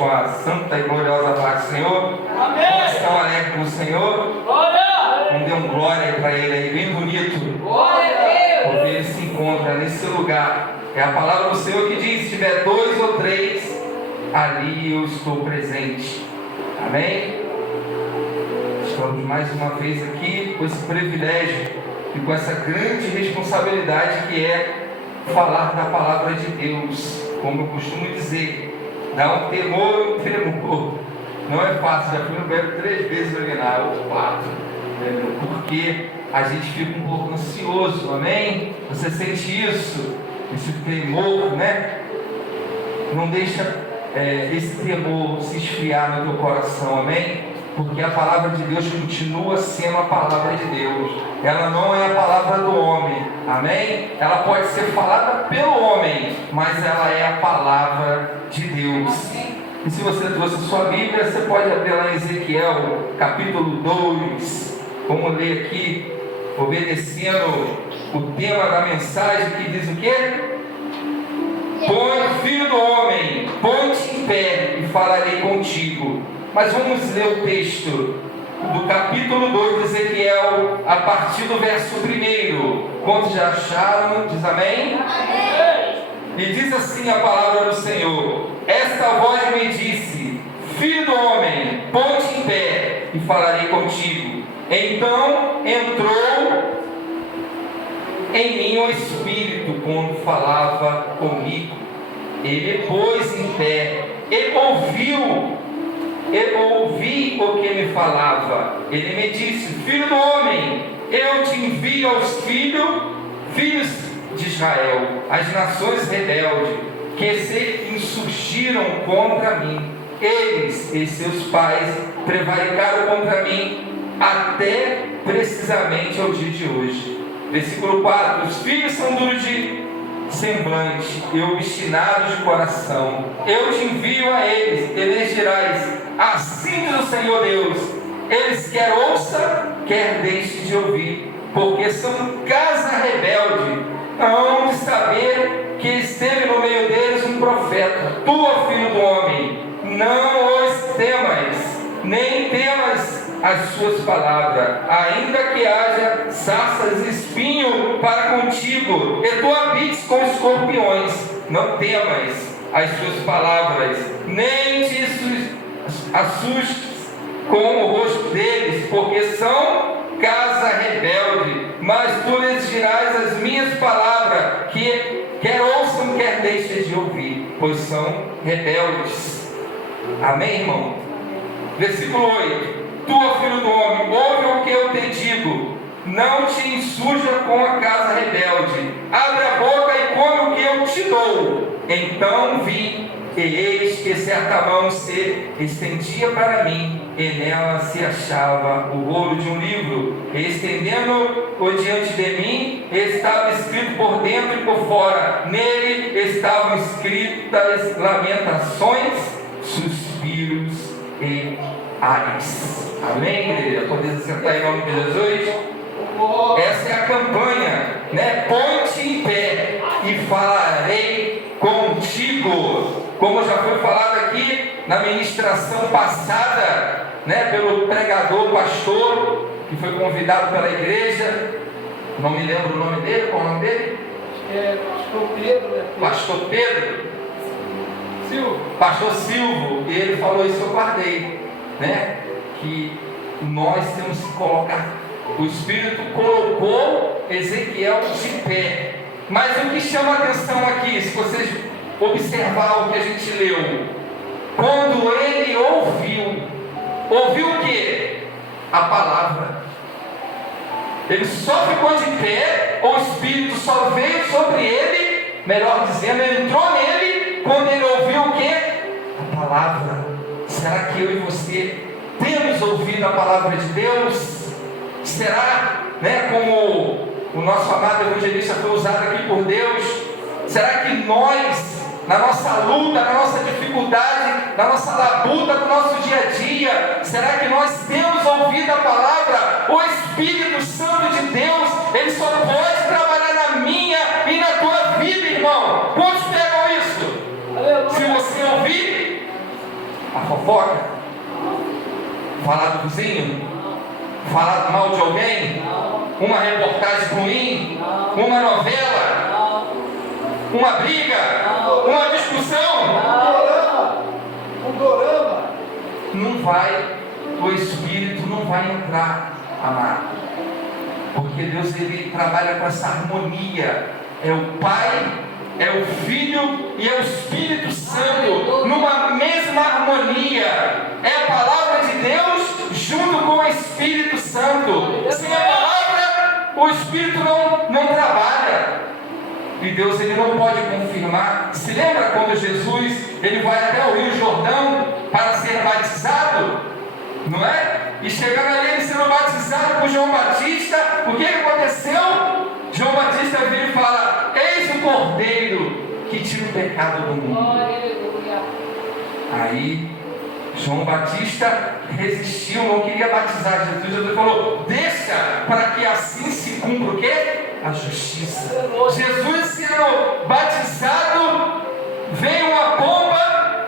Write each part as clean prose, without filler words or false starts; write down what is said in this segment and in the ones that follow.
com a santa e gloriosa paz do Senhor? Amém. Quantos estão alegres com o Senhor? Glória. Vamos dar um glória aí para Ele aí, bem bonito. Glória a Deus. Porque Ele se encontra nesse lugar. É a palavra do Senhor que diz: se tiver 2 ou 3, ali eu estou presente. Amém? Estamos mais uma vez aqui com esse privilégio e com essa grande responsabilidade que é falar da palavra de Deus. Como eu costumo dizer, dá um temor e um tremor. Não é fácil, já fui no Belo 3 vezes no Guinar, ou 4, porque a gente fica um pouco ansioso, amém? Você sente isso, esse temor, né? Não deixa esse temor se esfriar no teu coração, amém? Porque a palavra de Deus continua sendo a palavra de Deus. Ela não é a palavra do homem, amém? Ela pode ser falada pelo homem, mas ela é a palavra de Deus. E se você trouxe sua Bíblia, você pode abrir lá em Ezequiel, capítulo 2. Vamos ler aqui, obedecendo o tema da mensagem, que diz o quê? Põe, filho do homem, põe-te em pé e falarei contigo. Mas vamos ler o texto do capítulo 2 de Ezequiel, a partir do verso 1. Quantos já acharam? Diz amém? Amém. E diz assim a palavra do Senhor: esta voz me disse: filho do homem, põe-te em pé e falarei contigo. Então entrou em mim o Espírito quando falava comigo. Ele pôs em pé, ele ouvi o que me falava. Ele me disse: filho do homem, eu te envio aos filhos de Israel, as nações rebeldes, que se insurgiram contra mim. Eles e seus pais prevaricaram contra mim até precisamente ao dia de hoje. Versículo 4: os filhos são duros de semblante e obstinados de coração. Eu te envio a eles, e lhes dirás: assim diz o Senhor Deus, eles quer ouça, quer deixe de ouvir, porque são casa rebelde. Hão de saber que esteve no meio deles um profeta. Tu, ó filho do homem, não os temas, nem temas as suas palavras, ainda que haja sarças e espinho para contigo, e tu habites com escorpiões. Não temas as suas palavras, nem te assustes com o rosto deles, porque são casa rebelde. Mas tu lhes dirás as minhas palavras, que quer ouçam, quer deixem de ouvir, pois são rebeldes. Amém, irmão? Versículo 8: tu, ó filho do homem, ouve o que eu te digo, não te insurja com a casa rebelde, abre a boca e come o que eu te dou. Então vi, e eis que certa mão se estendia para mim, e nela se achava o rolo de um livro, e estendendo-o diante de mim, estava escrito por dentro e por fora. Nele estavam escritas lamentações, suspiros e ares. Amém, igreja? Podemos sentar em nome de Jesus? Essa é a campanha, né? Põe-te em pé e falarei contigo. Como já foi falado aqui na ministração passada, né, pelo pregador, pastor, que foi convidado pela igreja. Não me lembro o nome dele. Qual é o nome dele? Pastor Pedro, né? Pastor Pedro Silvio. Pastor Silvio. E ele falou isso, eu guardei, né? Que nós temos que colocar. O Espírito colocou Ezequiel de pé. Mas o que chama a atenção aqui, se vocês observar o que a gente leu, quando ele ouviu o que? A palavra. Ele só ficou de pé, o Espírito só veio sobre ele, melhor dizendo, entrou nele, quando ele ouviu o que? A palavra. Será que eu e você temos ouvido a palavra de Deus? Será, né, como o nosso amado evangelista foi usado aqui por Deus, será que nós, na nossa luta, na nossa dificuldade, na nossa labuta do nosso dia a dia, será que nós temos ouvido a palavra? O Espírito Santo de Deus, ele só pode trabalhar na minha e na tua vida, irmão. Quantos pegam isso? Aleluia. Se você ouvir, A fofoca? Falar do vizinho? Falar mal de alguém? Uma reportagem ruim? Uma novela? Uma briga? Uma discussão? Um dorama. Não vai, o Espírito não vai entrar, amado. Porque Deus, ele trabalha com essa harmonia. É o Pai, é o Filho e é o Espírito Santo numa mesma harmonia. É a palavra de Deus junto com o Espírito Santo. Sem a palavra, o Espírito não trabalha. E Deus, ele não pode confirmar. Se lembra quando Jesus ele vai até o Rio Jordão para ser batizado? Não é? E chegando ali, ele sendo batizado por João Batista, o que aconteceu? João Batista vira e fala: eis o Cordeiro que tira o pecado do mundo. Aí João Batista resistiu, não queria batizar Jesus. Jesus falou: deixa, para que assim se cumpra o quê? A justiça. Jesus sendo batizado, veio uma pomba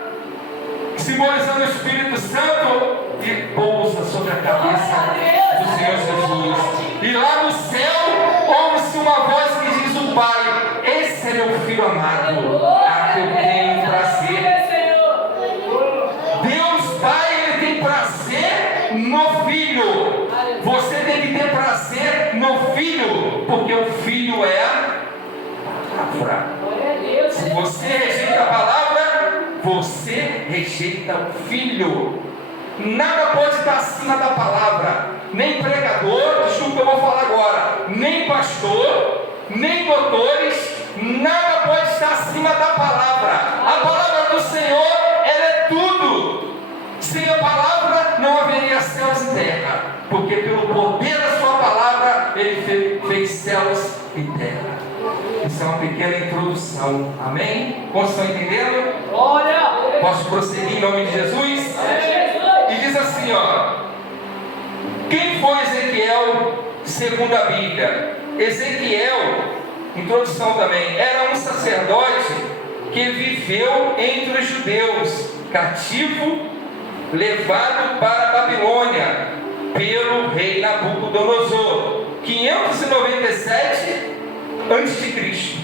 simbolizando o Espírito Santo e pousa sobre a cabeça do Senhor Jesus. E lá no céu ouve-se uma voz que diz: o Pai, esse é meu Filho amado, a que eu tenho prazer. Deus Pai, ele tem prazer no Filho. Você tem que ter prazer no Filho, porque o Filho é a palavra. Se você rejeita a palavra, você rejeita o Filho. Nada pode estar acima da palavra. Nem pregador, desculpa, eu vou falar agora, nem pastor, nem doutores, nada pode estar acima da palavra. A palavra do Senhor, ela é tudo. Sem a palavra não haveria céus e terra, porque pelo poder da sua palavra ele fez céus e terra. Isso é uma pequena introdução, amém? Vocês estão entendendo? Glória! Posso prosseguir em nome de Jesus? E diz assim, ó: quem foi Ezequiel segundo a Bíblia? Ezequiel, introdução também, era um sacerdote que viveu entre os judeus, cativo, levado para a Babilônia pelo rei Nabucodonosor, 597 a.C.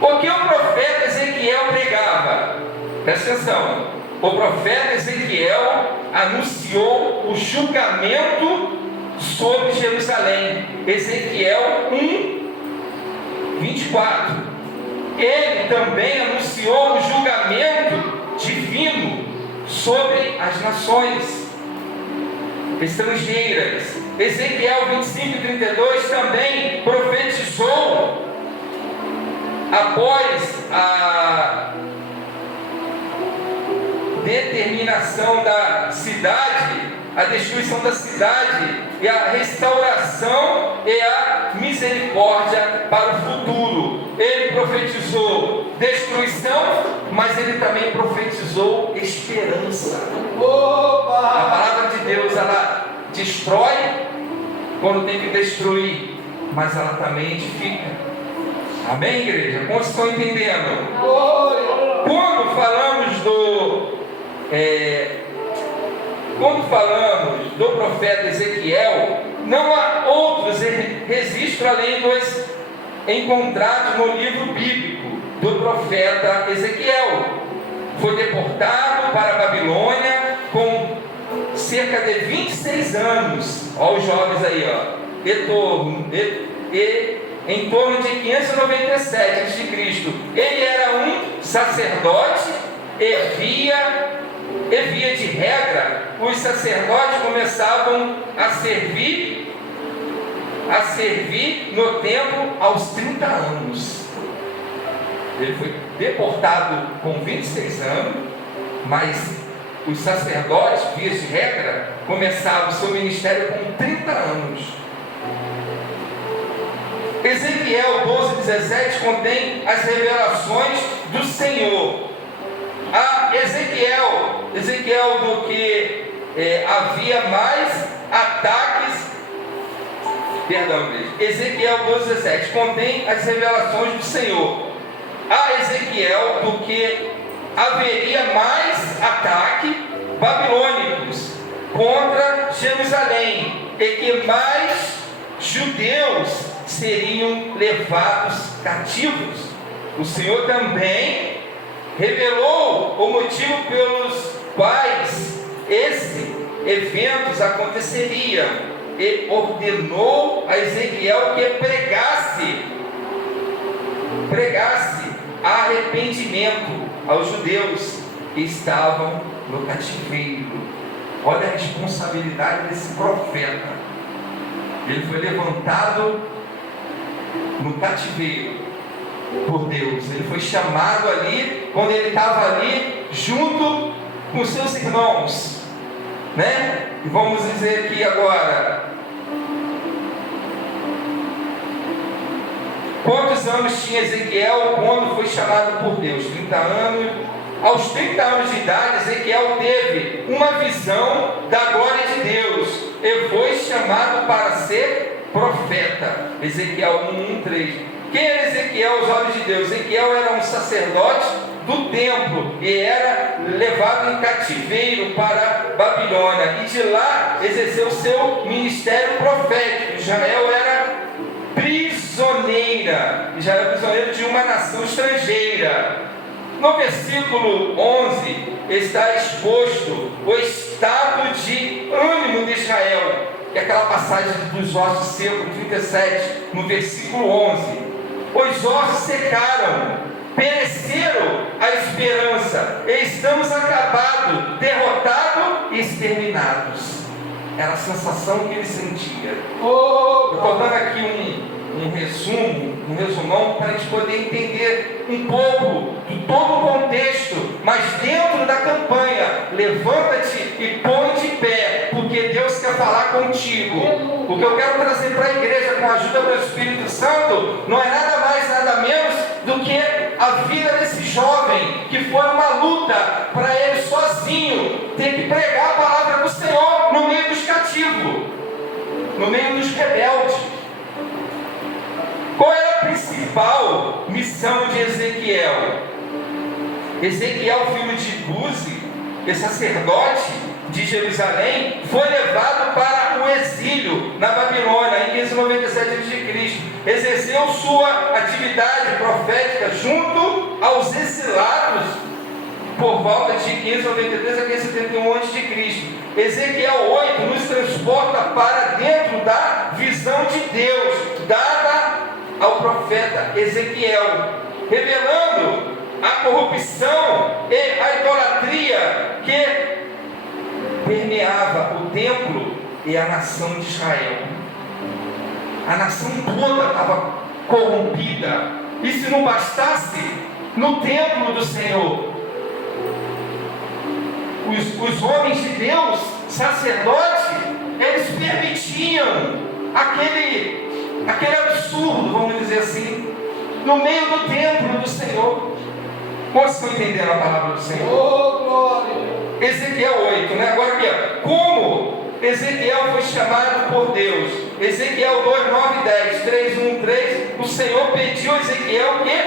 O que o profeta Ezequiel pregava? Presta atenção. O profeta Ezequiel anunciou o julgamento sobre Jerusalém. Ezequiel 1, 24. Ele também anunciou o julgamento divino sobre as nações estrangeiras. Ezequiel 25 e 32 também profetizou após a determinação da cidade, a destruição da cidade e a restauração e a misericórdia para o futuro. Ele profetizou destruição, mas ele também profetizou esperança. A palavra de Deus, ela destrói quando tem que destruir, mas ela também edifica. Amém, igreja? Como estão entendendo? Quando falamos do profeta Ezequiel, não há outros registros além dos encontrados no livro bíblico do profeta Ezequiel. Foi deportado para a Babilônia com cerca de 26 anos. Olha os jovens aí, ó. Em torno de 597 a.C. Ele era um sacerdote e via de regra, os sacerdotes começavam a servir no templo aos 30 anos. Ele foi deportado com 26 anos, mas os sacerdotes, via de regra, começavam o seu ministério com 30 anos. Ezequiel 12:17 contém as revelações do Senhor. Ezequiel do que havia mais ataques. Ezequiel 12:17 contém as revelações do Senhor. A Ezequiel do que haveria mais ataque e que mais judeus seriam levados cativos. O Senhor também revelou o motivo pelos quais esses eventos aconteceriam e ordenou a Ezequiel que pregasse arrependimento aos judeus que estavam no cativeiro. Olha a responsabilidade desse profeta. Ele foi levantado no cativeiro por Deus. Ele foi chamado ali, quando ele estava ali, junto com seus irmãos, né? E vamos dizer aqui agora, quantos anos tinha Ezequiel quando foi chamado por Deus? 30 anos. Aos 30 anos de idade, Ezequiel teve uma visão da glória de Deus e foi chamado para ser profeta. Ezequiel 1:3. Quem era Ezequiel aos olhos de Deus? Ezequiel era um sacerdote do templo e era levado em cativeiro para Babilônia, e de lá exerceu seu ministério profético. Israel era prisioneira de uma nação estrangeira. No versículo 11 está exposto o estado de ânimo de Israel, que é aquela passagem dos ossos secos, 37, no versículo 11. Os ossos secaram, pereceram a esperança, e estamos acabados, derrotados e exterminados. Era a sensação que ele sentia. Eu estou dando aqui um resumão para a gente poder entender um pouco de todo o contexto, mas dentro da campanha, levanta-te e põe de pé, porque Deus quer falar contigo. O que eu quero trazer para a igreja com a ajuda do Espírito Santo não é nada mais, nada menos do que a vida desse jovem, que foi uma luta para ele sozinho ter que pregar a palavra do Senhor no meio dos cativos, no meio dos rebeldes. Qual era a principal missão de Ezequiel? Ezequiel, filho de Buzi, sacerdote de Jerusalém, foi levado para o exílio na Babilônia em 597 a.C. Exerceu sua atividade profética junto aos exilados por volta de 593 a 571 a.C. Ezequiel 8 nos transporta para dentro da visão de Deus dada ao profeta Ezequiel, revelando a corrupção e a idolatria que permeava o templo e a nação de Israel. A nação toda estava corrompida, e se não bastasse, no templo do Senhor, os homens de Deus, sacerdotes, eles permitiam aquele absurdo, vamos dizer assim, no meio do templo do Senhor. Quantos estão entendendo a palavra do Senhor? Oh, glória! Ezequiel 8, né? Agora aqui, como Ezequiel foi chamado por Deus. Ezequiel 2, 9 e 10, 3, 1, 3. O Senhor pediu a Ezequiel que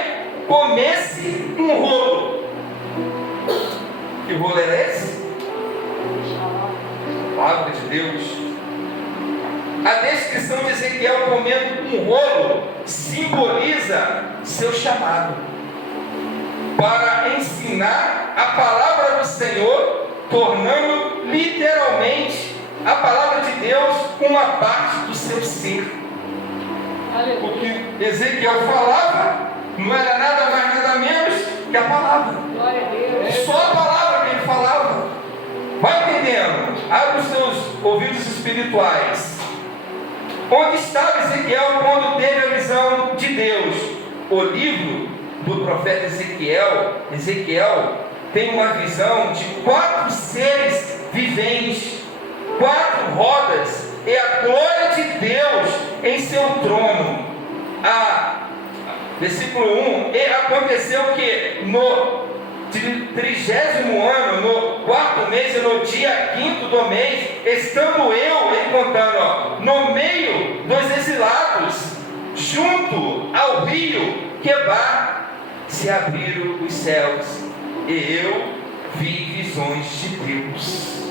comesse um rolo. Que rolo era esse? Palavra de Deus. A descrição de Ezequiel comendo um rolo simboliza seu chamado para ensinar a palavra do Senhor, tornando literalmente a palavra de Deus uma parte do seu ser. O que Ezequiel falava não era nada mais, nada menos que a palavra. Só a palavra que ele falava. Vai entendendo? Abre os seus ouvidos espirituais. Onde estava Ezequiel quando teve a visão de Deus? O livro do profeta Ezequiel tem uma visão de 4 seres viventes, 4 rodas e a glória de Deus em seu trono. Versículo 1: e aconteceu que no 30º ano, no 4º mês e no dia 5º do mês, estando ele contando, no meio dos exilados, junto ao rio Quebar, se abriram os céus, e eu vi visões de Deus.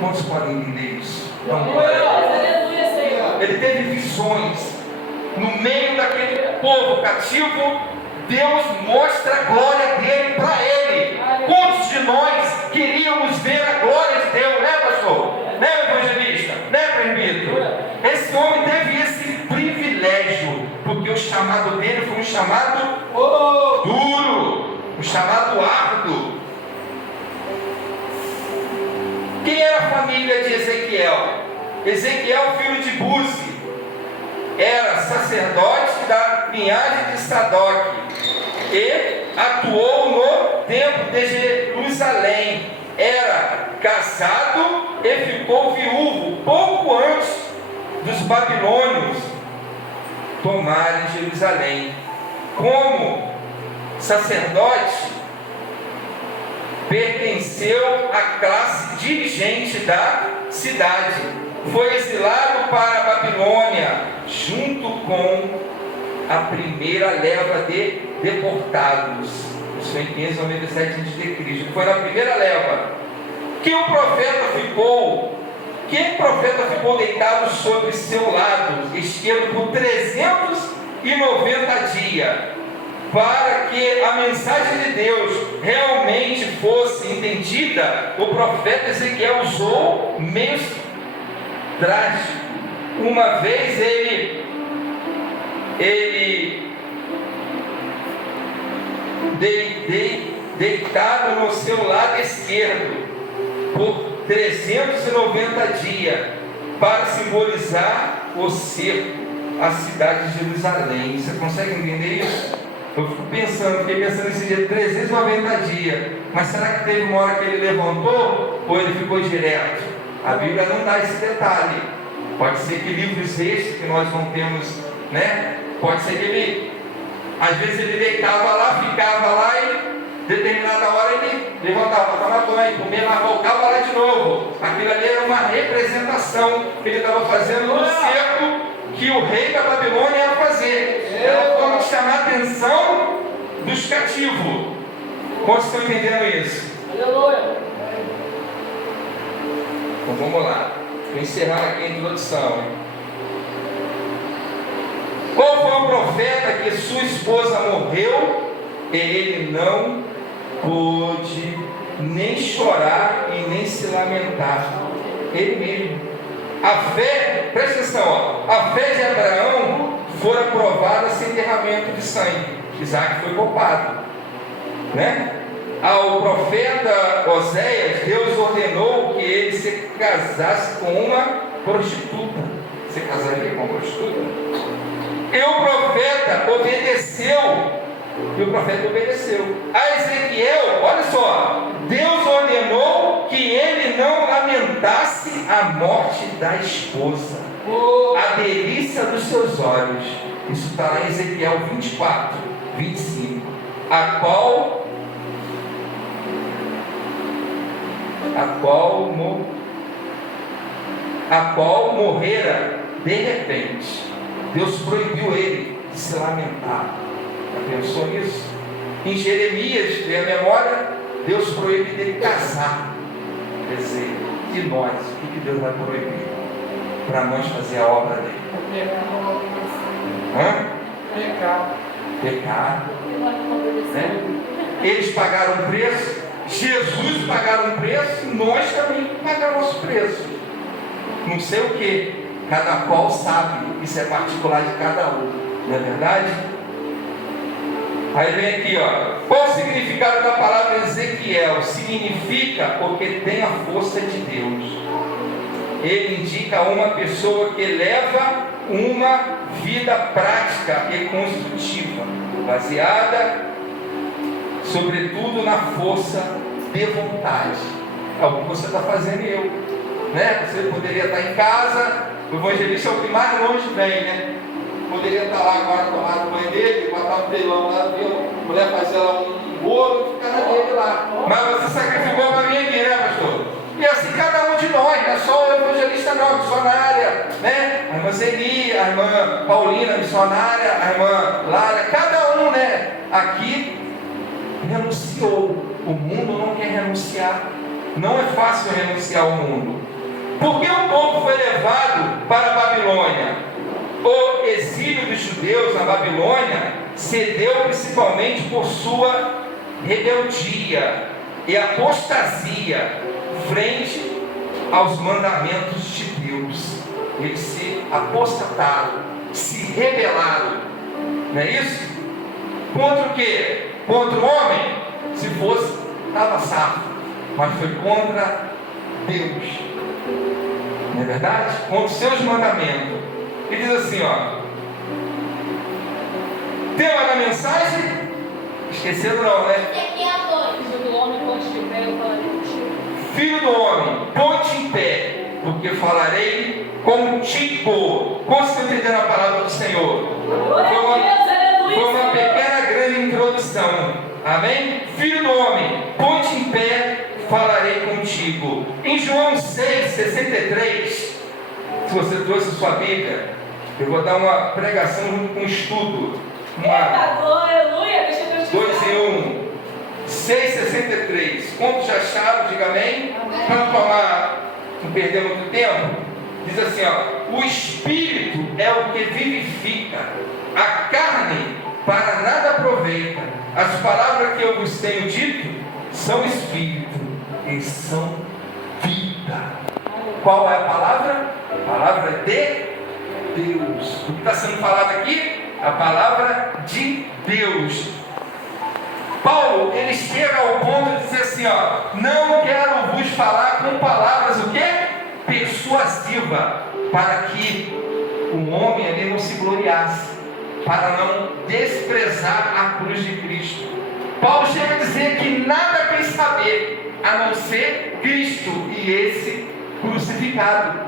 Quantos podem entender isso? Vamos embora. ele teve visões. No meio daquele povo cativo, Deus mostra a glória dele para ele. Quantos de nós queríamos ver a glória de Deus, né, pastor? Né, evangelista? Né, presbítero? Esse homem teve esse privilégio, porque o chamado dele foi um chamado duro, um chamado árduo. Quem era a família de Ezequiel? Ezequiel, filho de Buzi, era sacerdote da linhagem de Sadoc e atuou no templo de Jerusalém. Era casado e ficou viúvo pouco antes dos babilônios tomarem Jerusalém. Como sacerdote, pertenceu à classe dirigente da cidade. Foi exilado para a Babilônia, junto com a primeira leva de deportados. Isso em 597 a.C. Foi na primeira leva que o profeta ficou deitado sobre seu lado esquerdo por 390 dias, para que a mensagem de Deus realmente fosse entendida. O profeta Ezequiel usou meios drásticos. Uma vez ele deitado no seu lado esquerdo por 390 dias, para simbolizar o cerco à cidade de Jerusalém. Você consegue entender isso? Eu fiquei pensando nesse dia, 390 dias. Mas será que teve uma hora que ele levantou ou ele ficou direto? A Bíblia não dá esse detalhe. Pode ser que livros estes que nós não temos, né? Pode ser que ele, às vezes ele deitava lá, ficava lá e determinada hora ele levantava, tomava banho, comia, mas voltava lá de novo. Aquilo ali era uma representação que ele estava fazendo no cerco que o rei da Babilônia ia fazer. Era uma forma de chamar a atenção dos cativos. Quantos estão entendendo isso? Aleluia. Então vamos lá. Vou encerrar aqui a introdução. Qual foi o profeta que sua esposa morreu e ele não pôde nem chorar e nem se lamentar? Ele mesmo. A fé, presta atenção, ó, a fé de Abraão fora provada sem derramamento de sangue. Isaac foi poupado, né? Ao profeta Oséias, Deus ordenou que ele se casasse com uma prostituta. Você casaria com uma prostituta? E o profeta obedeceu. A Ezequiel, olha só, Deus ordenou que ele não lamentasse a morte da esposa, a delícia dos seus olhos. Isso está lá em Ezequiel 24, 25. A qual morrera de repente. Deus proibiu ele de se lamentar. Já pensou nisso? Em Jeremias, tem a memória, Deus proíbe dele casar. Quer dizer, e nós? O que Deus vai proibir? Para nós fazer a obra dele? Pecado. Né? Eles pagaram um preço, Jesus pagaram um preço, nós também pagamos nosso preço. Não sei o que, cada qual sabe, isso é particular de cada um, não é verdade? Aí vem aqui, ó, qual o significado da palavra Ezequiel? Significa porque tem a força de Deus. Ele indica uma pessoa que leva uma vida prática e construtiva, baseada sobretudo na força de vontade. É o que você está fazendo e eu, né? Você poderia estar em casa, o evangelista é o que mais longe vem, né? Poderia estar lá agora tomando banho dele, botar um telão lá, ver a mulher fazer lá um bolo e ficar na dele lá. Mas você sacrificou para mim aqui, né, pastor? E assim cada um de nós, não é só o evangelista não, missionária, né? A irmã Zeli, a irmã Paulina, missionária, a irmã Lara, cada um, né? Aqui renunciou. O mundo não quer renunciar. Não é fácil renunciar ao mundo. Por que o povo foi levado para a Babilônia? O exílio dos judeus na Babilônia se deu principalmente por sua rebeldia e apostasia frente aos mandamentos de Deus. Eles se apostataram, se rebelaram, não é isso? Contra o quê? Contra o homem? Se fosse, estava safo, mas foi contra Deus, não é verdade? Contra os seus mandamentos. Ele diz assim, ó, tema da mensagem, esqueceram não, né? Filho do homem, ponte de pé, eu falarei contigo. Filho do homem, ponte em pé, porque falarei contigo. Como você está entendendo a palavra do Senhor? Foi uma pequena grande introdução. Amém? Filho do homem, ponte em pé, falarei contigo. Em João 6,63, se você trouxe a sua Bíblia, eu vou dar uma pregação junto com um estudo. Aleluia, deixa Deus te 2 em 1. 6,63. Quantos já acharam? Diga amém. Para não perder muito tempo. Diz assim, ó: o Espírito é o que vivifica, a carne para nada aproveita. As palavras que eu vos tenho dito são Espírito e são vida. Qual é a palavra? A palavra de Deus. O que está sendo falado aqui? A palavra de Deus. Paulo, ele chega ao ponto de dizer assim, ó: não quero vos falar com palavras o quê? Persuasiva, para que o homem ali não se gloriasse, para não desprezar a cruz de Cristo. Paulo chega a dizer que nada quer saber a não ser Cristo e esse crucificado.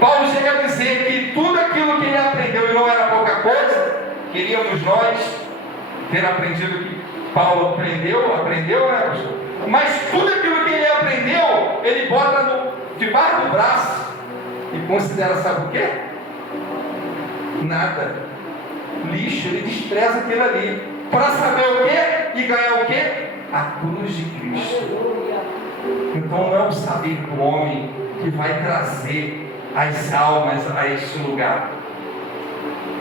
Paulo chega a dizer que tudo aquilo que ele aprendeu, e não era pouca coisa, queríamos nós ter aprendido o que Paulo aprendeu, né, pastor? Mas tudo aquilo que ele aprendeu, ele bota debaixo do braço e considera, sabe o quê? Nada. Lixo, ele despreza aquilo ali. Para saber o quê? E ganhar o quê? A cruz de Cristo. Então não é o saber do homem que vai trazer as almas a este lugar.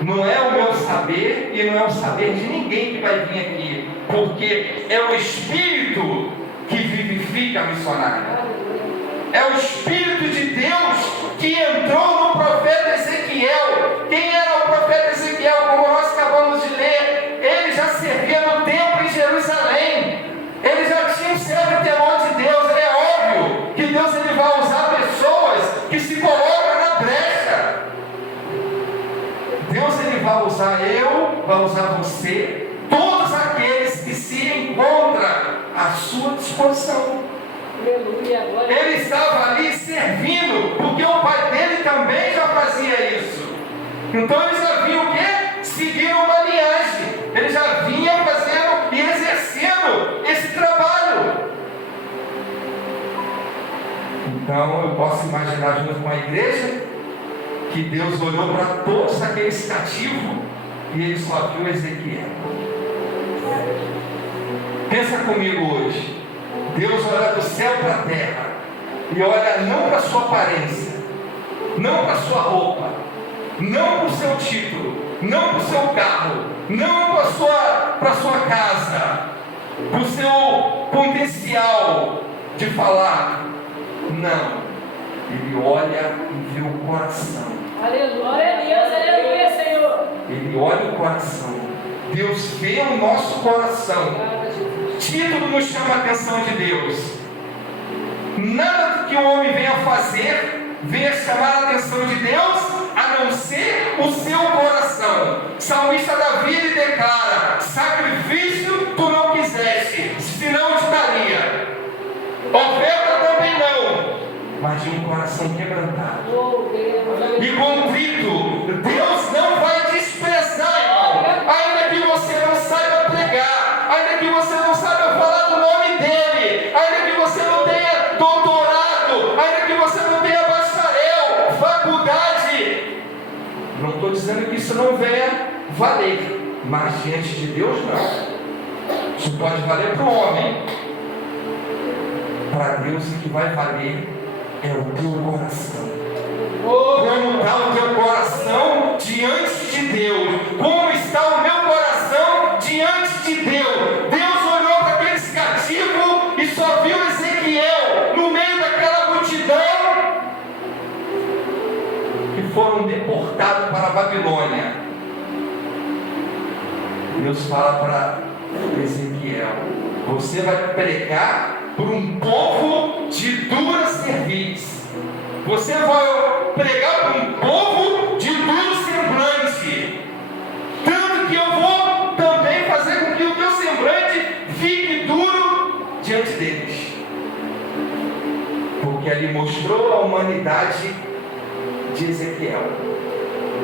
Não é o meu saber e não é o saber de ninguém que vai vir aqui, porque é o Espírito que vivifica a missionária. É o Espírito de Deus que entrou no profeta Ezequiel. Quem era o profeta Ezequiel? Como nós acabamos de ler, ele já servia no templo em Jerusalém. Ele já tinha um certo temor de Deus. É óbvio que Deus ele vai usar pessoas que se colocam na brecha. Deus ele vai usar eu, vai usar você, todos aqueles que se encontram à sua disposição. Ele estava ali servindo, porque o pai dele também já fazia isso. Então ele já vinha o quê? Seguindo uma linhagem. Ele já vinha fazendo e exercendo esse trabalho. Então eu posso imaginar junto com a igreja que Deus olhou para todos aqueles cativos e ele só viu Ezequiel. Pensa comigo hoje. Deus olha do céu para a terra e olha não para a sua aparência, não para a sua roupa, não para o seu título, não para o seu carro, não para a sua casa, para o seu potencial de falar. Não. Ele olha e vê o coração. Aleluia, Deus, aleluia, Senhor. Ele olha o coração. Deus vê o nosso coração. Título nos chama a atenção de Deus. Nada que o homem venha fazer venha chamar a atenção de Deus, a não ser o seu coração. Salmista Davi ele declara: sacrifício tu não quiseste, senão eu te daria. Oferta também não, mas de um coração quebrantado e contrito, Deus não vai desprezar, irmão. Ainda que você não saiba pregar, ainda que você não saiba falar do nome dele, ainda que você não tenha doutorado, ainda que você não tenha bacharel, faculdade, não estou dizendo que isso não venha valer, mas diante de Deus não. Isso pode valer para o homem, para Deus o que vai valer é o teu coração. Como está o teu coração diante de Deus? Como está o meu coração diante de Deus? Deus olhou para aqueles cativos e só viu Ezequiel no meio daquela multidão que foram deportados para a Babilônia. Deus fala para Ezequiel: você vai pregar para um povo de dura cerviz. Você vai pregar para um povo de duro semblante. Tanto que eu vou também fazer com que o teu semblante fique duro diante deles. Porque ali mostrou a humanidade de Ezequiel.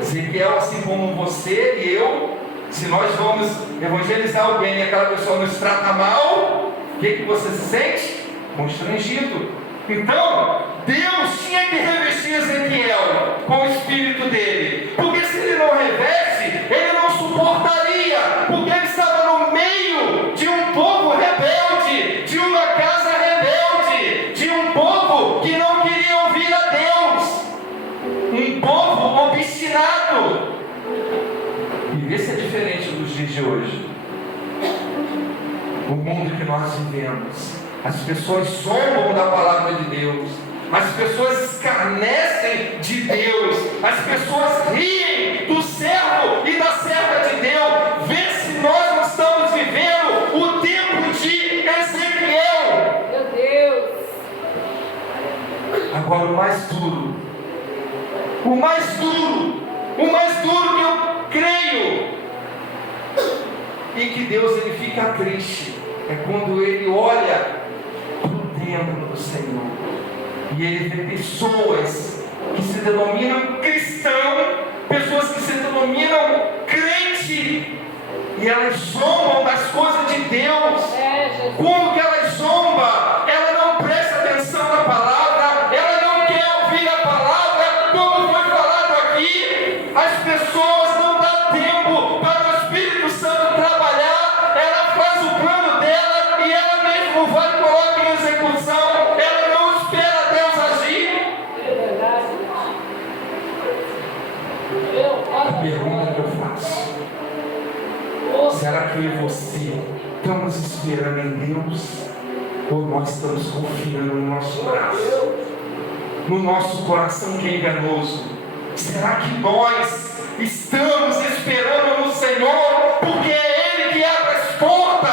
Ezequiel, assim como você e eu, se nós vamos evangelizar alguém e aquela pessoa nos trata mal, o que você se sente? Constrangido. Então, Deus tinha que revestir Ezequiel com o espírito dele, porque se ele não reveste, ele não suportaria, porque ele estava no meio de um povo rebelde, de uma casa rebelde, de um povo que não queria ouvir a Deus, um povo obstinado. E esse é diferente dos dias de hoje. O mundo que nós vivemos, as pessoas zombam da palavra de Deus, as pessoas escarnecem de Deus, as pessoas riem do servo e da serva de Deus. Vê se nós não estamos vivendo o tempo de Ezequiel. Meu Deus. Agora o mais duro que eu creio, e que Deus ele fica triste, é quando ele olha templo do Senhor e ele vê pessoas que se denominam cristão, pessoas que se denominam crente, e elas zombam das coisas de Deus. Como que elas zombam? Ela não presta atenção na palavra, ela não quer ouvir a palavra, como foi falado aqui. As pessoas não dão tempo para o Espírito Santo trabalhar, ela faz o plano dela e ela mesmo vai e coloca em execução, ela não espera Deus agir. A pergunta que eu faço: será que eu e você estamos esperando em Deus? Ou nós estamos confiando no nosso braço, no nosso coração que é enganoso? Será que nós estamos esperando no Senhor, porque é Ele que abre as portas?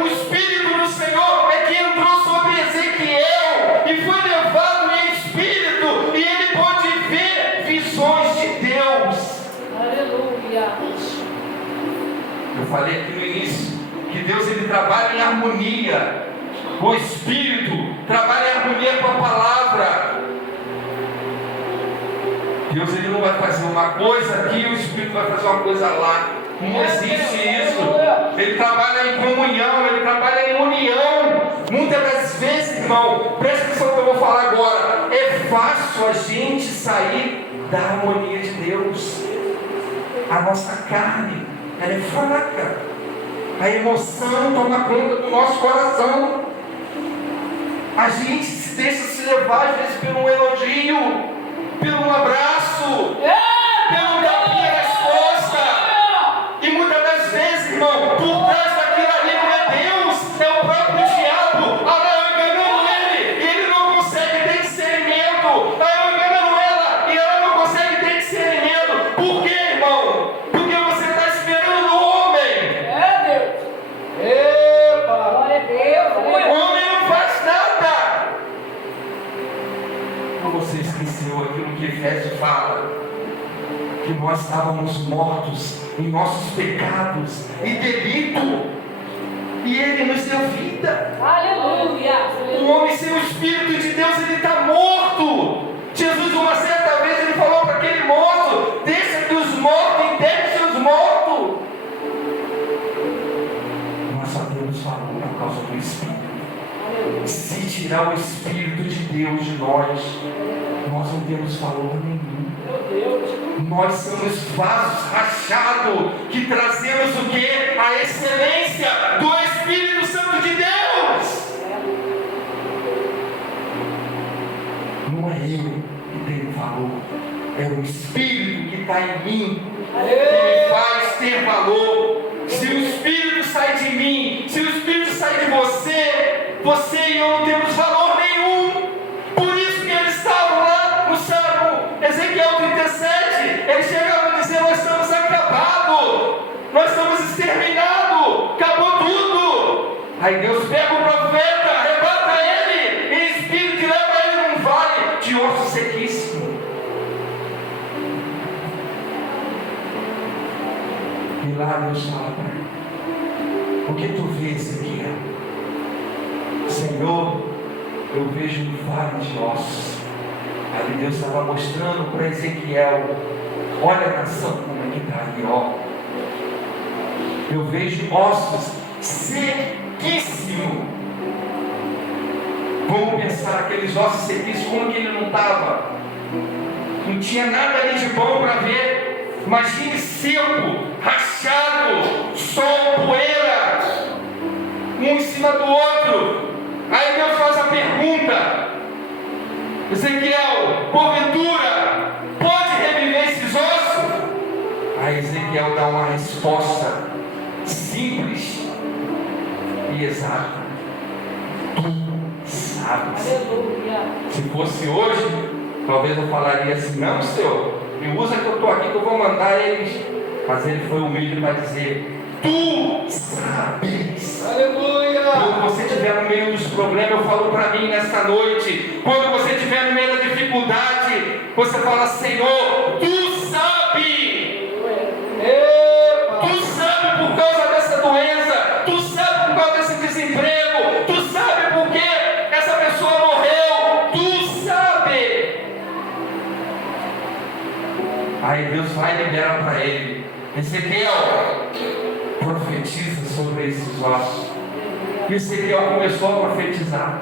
O Espírito do Senhor é que entrou sobre Ezequiel e foi levado em espírito, e ele pôde ver visões de Deus. Aleluia. Eu falei aqui no início que Deus ele trabalha em harmonia. O Espírito trabalha em harmonia com a palavra. Deus ele não vai fazer uma coisa aqui e o Espírito vai fazer uma coisa lá. Não existe isso. Ele trabalha em comunhão, ele trabalha em união. Muitas das vezes, irmão, presta atenção no que eu vou falar agora. É fácil a gente sair da harmonia de Deus. A nossa carne, ela é fraca. A emoção toma conta do nosso coração. A gente se deixa se levar, às vezes, por um elogio, por um abraço, pelo tapinha nas costas. E muitas das vezes, irmão, por trás daquilo ali não é Deus, é o próprio diabo. Olha, eu enganando ele, e ele não consegue ter discernimento. Eu enganando ela, e ela não consegue ter discernimento. Por quê, irmão? Porque você está esperando no homem. Epa! Glória a Deus. O homem não faz nada. Ou você esqueceu aquilo que Efésios fala? Que nós estávamos mortos em nossos pecados e delito, e Ele nos deu vida. Aleluia. O homem sem o Espírito de Deus, ele está morto. Jesus, uma certa vez, ele falou para aquele moço: deixa que os mortos enterrem seus mortos. Nós só temos valor por causa do Espírito. Se tirar o Espírito de Deus de nós não temos valor nenhum. Nós somos vasos rachados que trazemos o que? A excelência do Espírito Santo de Deus. No não é eu que tenho valor, é o Espírito que está em mim, que me faz ter valor. Se o Espírito sai de mim, se o Espírito sai de você, você e eu não temos valor nenhum. Por isso que eles estavam lá no Salmo Ezequiel 37, eles chegavam a dizer: nós estamos acabados, nós estamos exterminados, acabou tudo. Aí Deus pega o profeta, arrebata ele em espírito e leva ele num vale de osso sequíssimo. E lá Deus fala para ele: o que tu vês, Ezequiel? Senhor, eu vejo um vale de ossos. Aí Deus estava mostrando para Ezequiel: olha a nação como é que está aí, ó. Eu vejo ossos sequíssimos. Vamos pensar aqueles ossos sequíssimos, como que ele não estava? Não tinha nada ali de bom para ver. Imagine seco, rachado, sol, poeira, um em cima do outro. Aí Deus faz a pergunta: Ezequiel, porventura, pode reviver esses ossos? Aí Ezequiel dá uma resposta simples e exata: tu sabes. Aleluia. Se fosse hoje, talvez eu falaria assim: não, Senhor, me usa que eu estou aqui que eu vou mandar eles. Mas ele foi humilde para dizer: tu sabes. Aleluia. Quando você estiver no meio dos problemas, eu falo para mim nesta noite, quando você estiver no meio da dificuldade, você fala: Senhor, tu sabes. Tu sabe por causa dessa doença, tu sabe por causa desse desemprego, tu sabe por que essa pessoa morreu, tu sabe. Aí Deus vai e libera para ele: Ezequiel, profetiza sobre esses ossos. E Ezequiel começou a profetizar.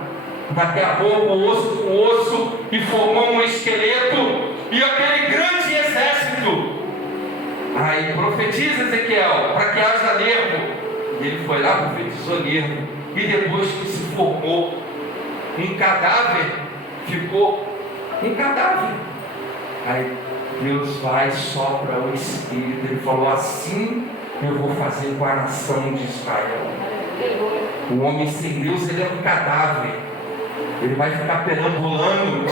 Daqui a pouco, osso com osso, e formou um esqueleto e aquele grande exército. Aí profetiza, Ezequiel, para que haja nervo. E ele foi lá, profetizou nervo. E depois que se formou um cadáver, ficou um cadáver. Aí Deus vai e sopra o Espírito. Ele falou: assim eu vou fazer com a nação de Israel. O homem sem Deus, ele é um cadáver. Ele vai ficar perambulando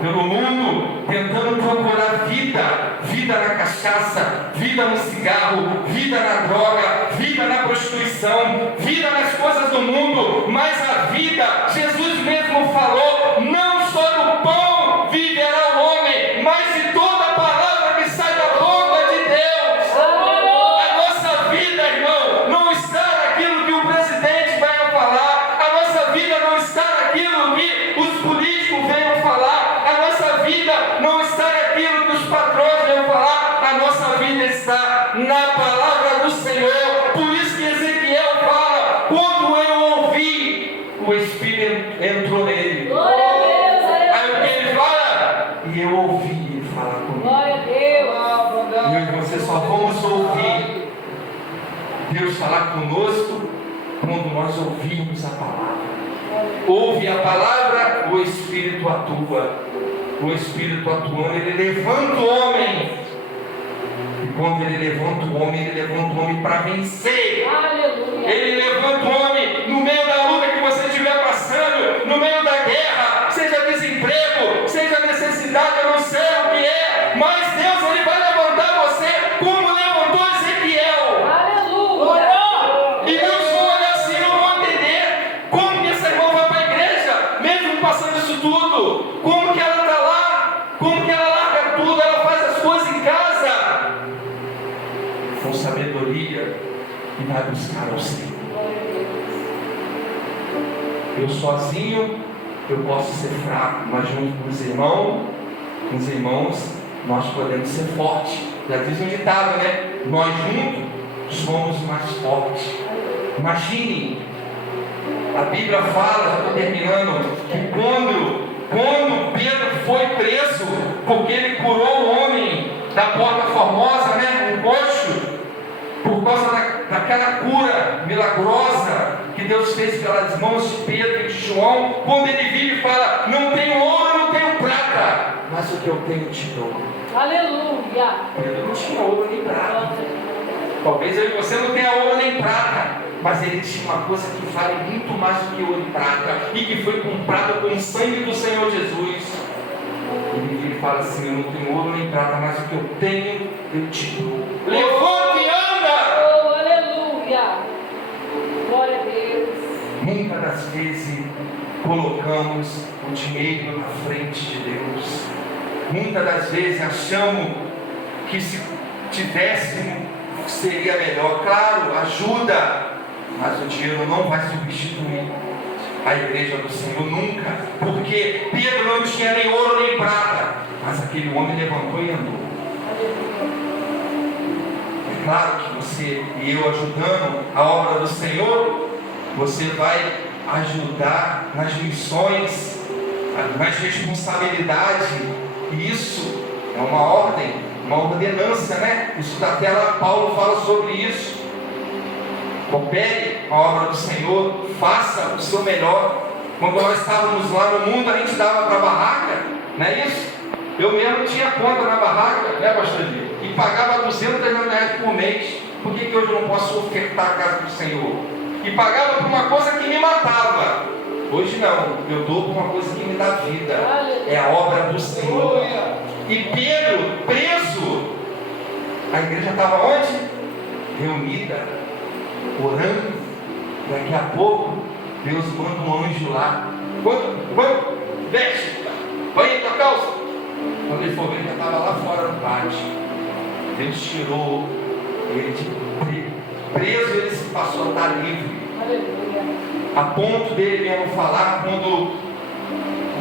pelo mundo, tentando procurar vida. Vida na cachaça, vida no cigarro, vida na droga, vida na prostituição, vida nas coisas do mundo. Mas a vida, Jesus mesmo falou: não só do pão viverá o homem, mas de toda a palavra que sai da boca de Deus. A nossa vida, irmão, não está naquilo que o presidente vai falar. A nossa vida não está naquilo que os políticos venham falar. A nossa vida não está naquilo que os patrões venham falar. A nossa vida está na palavra do Senhor. Por isso que Ezequiel fala: quando eu ouvi, o Espírito entrou nele. Aí o que ele fala? E eu ouvi ele falar comigo. Glória a Deus. Eu e você só vamos ouvir Deus falar conosco quando nós ouvirmos a palavra. Ouve a palavra, o Espírito atua. O Espírito atuando, ele levanta o homem. E quando ele levanta o homem, ele levanta o homem para vencer. Aleluia. Ele levanta o homem no meio da luta que você estiver passando, no meio da guerra, seja desemprego, seja necessidade, eu não sei o que é, mas Deus, ele vai levantar você como levantou Ezequiel. Aleluia. E muitos vão olhar assim e não vão entender como que essa irmã vai para a igreja, mesmo passando isso tudo. Como que ela está lá, como que ela larga tudo, ela faz as coisas em casa com sabedoria e vai buscar ao Senhor. Eu sozinho, eu posso ser fraco, mas junto com os irmãos, nós podemos ser fortes. Já diz um ditado, né? Nós juntos somos mais fortes. Imagine, a Bíblia fala, já estou terminando, que quando Pedro foi preso, porque ele curou o homem da Porta Formosa, né? Um coxo, por causa daquela cura milagrosa que Deus fez pelas mãos de Pedro e de João. Quando ele vive e fala: não tenho ouro, não tenho prata, mas o que eu tenho te dou. Aleluia. Pedro não tinha ouro nem prata. Talvez eu e você não tenha ouro nem prata, mas ele tinha uma coisa que vale muito mais do que ouro e prata, e que foi comprado com o sangue do Senhor Jesus. Ele fala assim: eu não tenho ouro nem prata, mas o que eu tenho, eu te dou. Levanta e anda! Oh, aleluia. Glória a Deus. Muitas das vezes colocamos o dinheiro na frente de Deus. Muitas das vezes achamos que se tivéssemos seria melhor. Claro, ajuda, mas o dinheiro não vai substituir a igreja do Senhor nunca, porque Pedro não tinha nem ouro nem prata, mas aquele homem levantou e andou. É claro que você e eu ajudando a obra do Senhor, você vai ajudar nas missões, nas responsabilidades, e isso é uma ordem, uma ordenança, né? Isso da tela, Paulo fala sobre isso. Coopere a obra do Senhor, faça o seu melhor. Quando nós estávamos lá no mundo, a gente dava para a barraca, não é isso? Eu mesmo tinha conta na barraca, né, pastor Gil? E pagava R$200 por mês. Por que hoje eu não posso ofertar a casa do Senhor? E pagava por uma coisa que me matava. Hoje não, eu dou por uma coisa que me dá vida. É a obra do Senhor. E Pedro, preso, a igreja estava onde? Reunida, orando. Daqui a pouco Deus manda um anjo lá. Quando? Veste, banha tua calça. Quando ele for ver, ele já estava lá fora no pátio. Deus tirou ele de preso, ele se passou a estar livre. A ponto dele mesmo falar, quando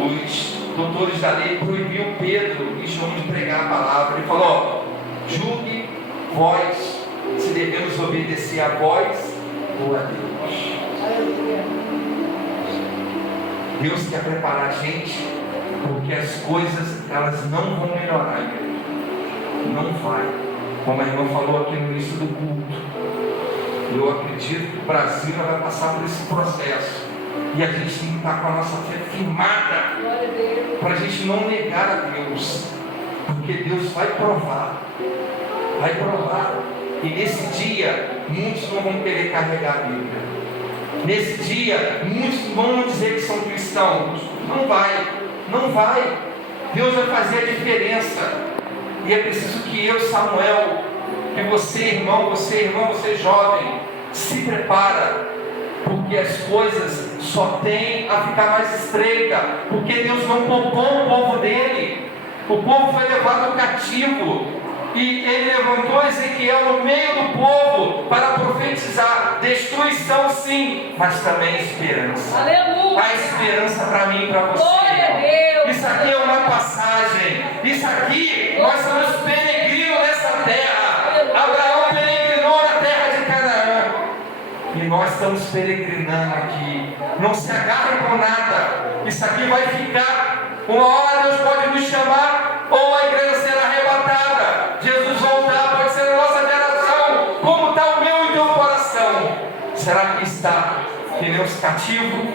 os doutores da lei proibiam Pedro e João de pregar a palavra, ele falou: julgue vós se devemos obedecer a vós ou a Deus. Deus quer preparar a gente, porque as coisas elas não vão melhorar, igreja. Não vai. Como a irmã falou aqui no início do culto, eu acredito que o Brasil vai passar por esse processo, e a gente tem que estar com a nossa fé firmada, para a gente não negar a Deus, porque Deus vai provar, e nesse dia muitos não vão querer carregar a Bíblia. Nesse dia muitos vão dizer que são cristãos. Não vai. Deus vai fazer a diferença, e é preciso que eu, Samuel, que você, irmão, você jovem, se prepara, porque as coisas só têm a ficar mais estreita, porque Deus não poupou o povo dele. O povo foi levado cativo, e ele levantou Ezequiel no meio do povo para profetizar destruição, sim, mas também esperança. Aleluia. A esperança para mim e para você. Glória a Deus. Isso aqui é uma passagem. Isso aqui, nós somos peregrinos nessa terra. Abraão peregrinou na terra de Canaã, e nós estamos peregrinando aqui. Não se agarre com nada. Isso aqui vai ficar. Uma hora Deus pode nos chamar, ou a igreja será arrebatada. Jesus voltar, pode ser a nossa geração. Como está o meu e o teu coração? Será que está que nem os cativos,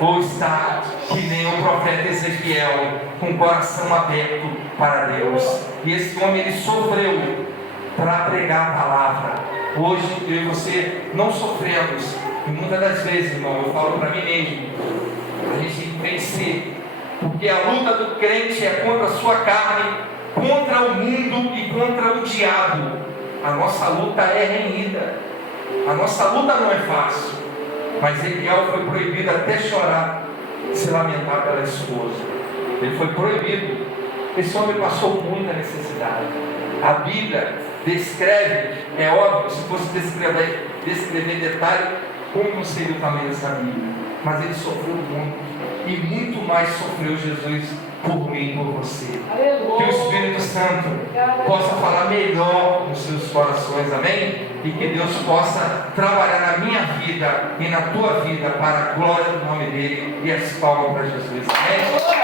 ou está que nem o profeta Ezequiel, com o coração aberto para Deus? E esse homem, ele sofreu para pregar a palavra. Hoje eu e você não sofremos, e muitas das vezes, irmão, eu falo para mim mesmo, a gente tem que vencer, porque a luta do crente é contra a sua carne, contra o mundo e contra o diabo. A nossa luta é renhida, a nossa luta não é fácil, mas Ezequiel foi proibido até chorar, se lamentar pela esposa. Ele foi proibido. Esse homem passou muita necessidade. A Bíblia descreve, é óbvio, se fosse descrever detalhe, como não seria o tamanho dessa Bíblia. Mas ele sofreu muito, e muito mais sofreu Jesus por mim e por você. Aleluia. Que o Espírito Santo possa falar melhor nos seus corações, amém? E que Deus possa trabalhar na minha vida e na tua vida para a glória do nome dele, e as palmas para Jesus, amém?